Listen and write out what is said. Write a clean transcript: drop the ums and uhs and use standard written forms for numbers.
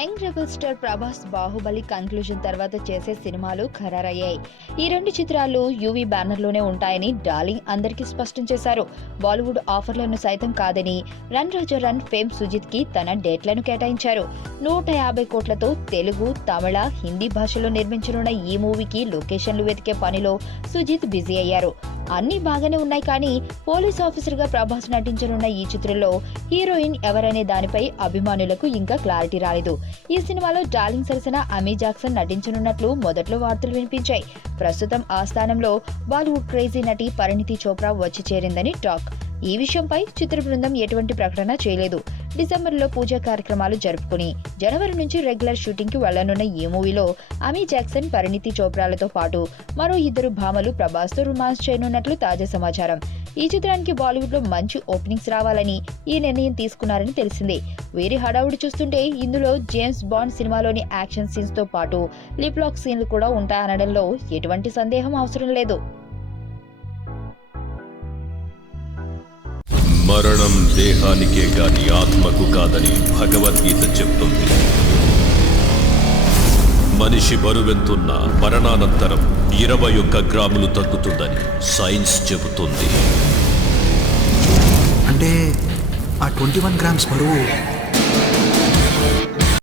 Young rebel star Prabhas Baahubali conclusion తర్వాత చేసే సినిమాలు ఖరారయ్యాయి. ఈ రెండు చిత్రాలు యూవీ బ్యానర్లోనే ఉంటాయని డార్లింగ్ అందరికీ స్పష్టం చేశారు. బాలీవుడ్ ఆఫర్లను సైతం కాదని రన్ రాజా రన్ ఫేమ్ సుజిత్ కి తన డేట్లను కేటాయించారు. 150 కోట్లతో తెలుగు, తమిళ, హిందీ భాషలో నిర్మించనున్న ఈ మూవీకి లొకేషన్లు వెతికే పనిలో సుజిత్ బిజీ అయ్యారు. అన్నీ బాగానే ఉన్నాయి, కానీ పోలీస్ ఆఫీసర్ గా ప్రభాస్ నటించనున్న ఈ చిత్రంలో హీరోయిన్ ఎవరనే దానిపై అభిమానులకు ఇంకా క్లారిటీ రాలేదు. ఈ సినిమాలో డార్లింగ్ సరసన అమీ జాక్సన్ నటించనున్నట్లు మొదట్లో వార్తలు వినిపించాయి. ప్రస్తుతం ఆ స్థానంలో బాలీవుడ్ క్రేజీ నటి పరిణీతి చోప్రా వచ్చి చేరిందని టాక్. ఈ విషయంపై చిత్ర బృందం ఎటువంటి ప్రకటన చేయలేదు. డిసెంబర్లో పూజా కార్యక్రమాలు జరుపుకుని జనవరి నుంచి రెగ్యులర్ షూటింగ్ కి వెళ్లనున్న ఈ మూవీలో అమీ జాక్సన్, పరిణీతి చోప్రాలతో పాటు మరో 2 భామలు ప్రభాస్ తో రొమాన్స్ చేయనున్నట్లు తాజా సమాచారం. ఈ చిత్రానికి బాలీవుడ్ లో మంచి ఓపెనింగ్స్ రావాలని ఈ నిర్ణయం తీసుకున్నారని తెలిసింది. వీరి హడావుడి చూస్తుంటే ఇందులో జేమ్స్ బాండ్ సినిమాలోని యాక్షన్ సీన్స్ తో పాటు లిప్ లాక్ సీన్లు కూడా ఉంటాయనడంలో ఎటువంటి సందేహం అవసరం లేదు. మరణం దేహానికే గాని ఆత్మకు కాదని భగవద్గీత చెప్తుంది. మనిషి బరువెంతున్నా మరణానంతరం 21 గ్రాములు తగ్గుతుందని సైన్స్ చెబుతుంది. అంటే ఆ 21 గ్రామ్స్ బరువు